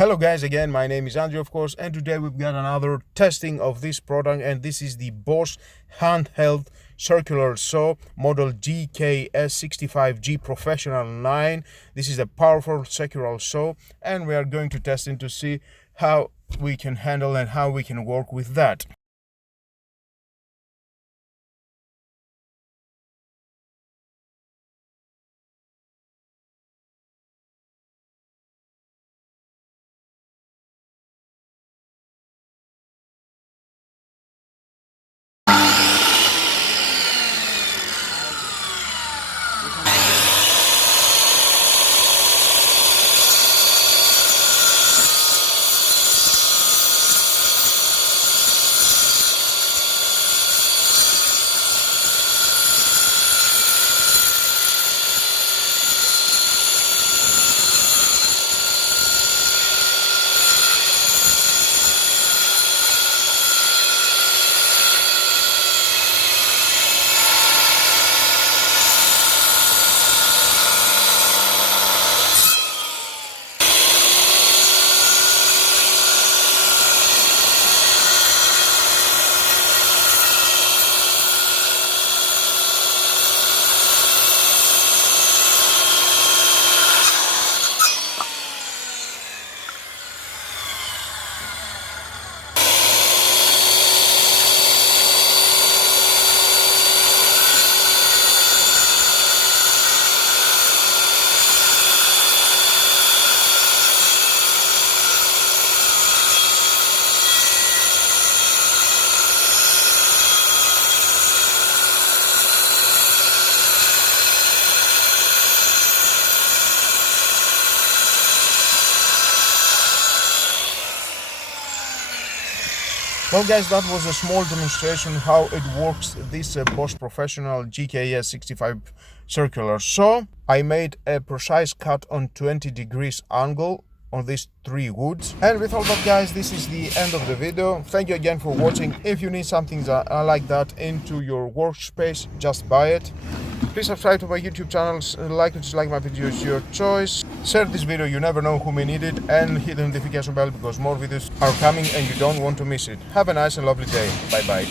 Hello guys, again my name is Andrew of course, and today we've got another testing of this product, and this is the Bosch handheld circular saw model GKS 65G Professional 9. This is a powerful circular saw, and we are going to test it to see how we can handle and how we can work with that. Well guys, that was a small demonstration how it works, this Bosch Professional GKS 65 circular saw. I made a precise cut on 20 degrees angle on these three woods. And with all that guys, this is the end of the video. Thank you again for watching. If you need something like that into your workspace, just buy it. Please subscribe to my YouTube channels, like or dislike my videos, your choice. Share this video, you never know who may need it, and hit the notification bell because more videos are coming and you don't want to miss it. Have a nice and lovely day. Bye bye.